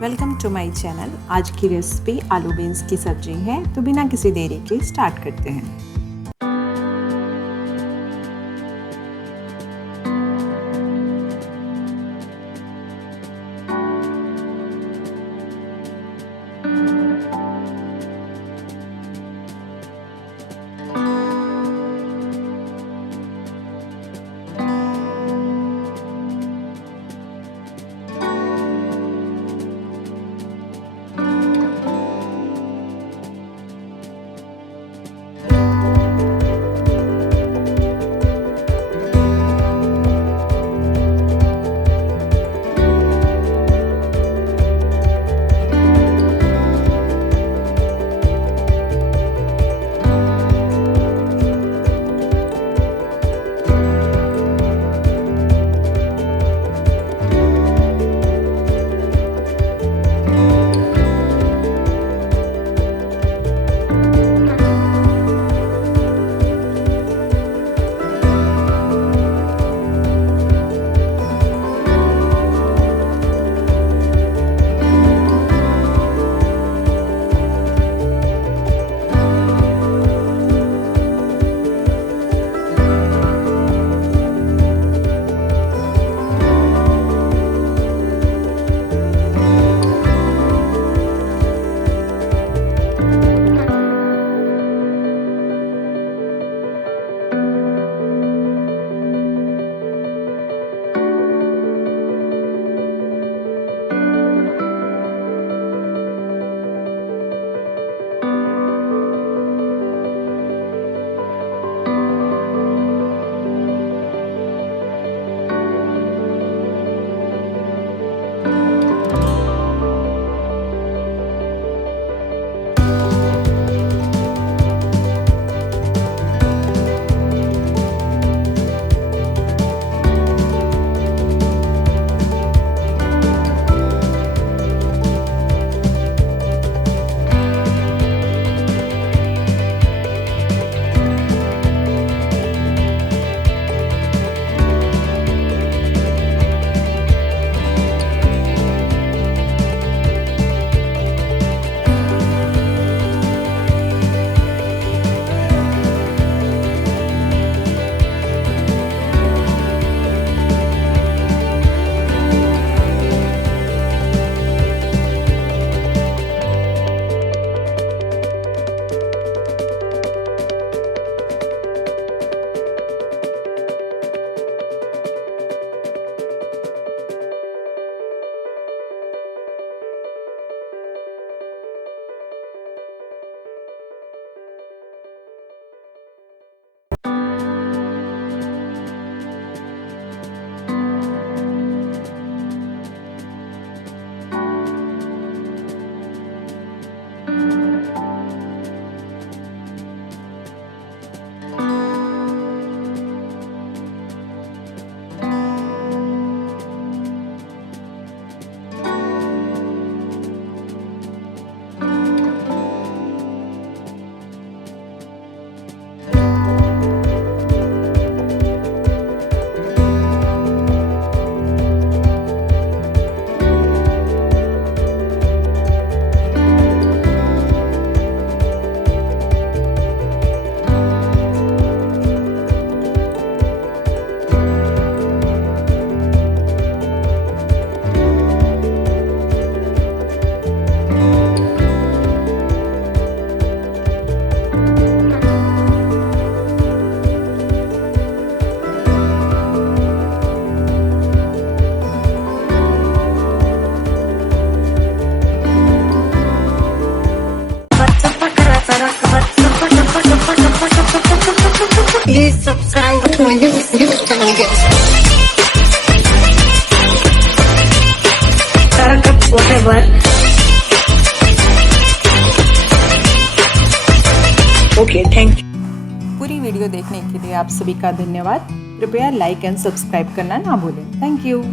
Welcome to my channel. आज की रेसिपी आलू बीन्स की सब्जी है, तो बिना किसी देरी के स्टार्ट करते हैं। Please subscribe to my YouTube channel. Cut whatever. Okay, thank you. पूरी वीडियो देखने के लिए आप सभी का धन्यवाद। कृपया लाइक एंड सब्सक्राइब करना ना भूलें। Thank you.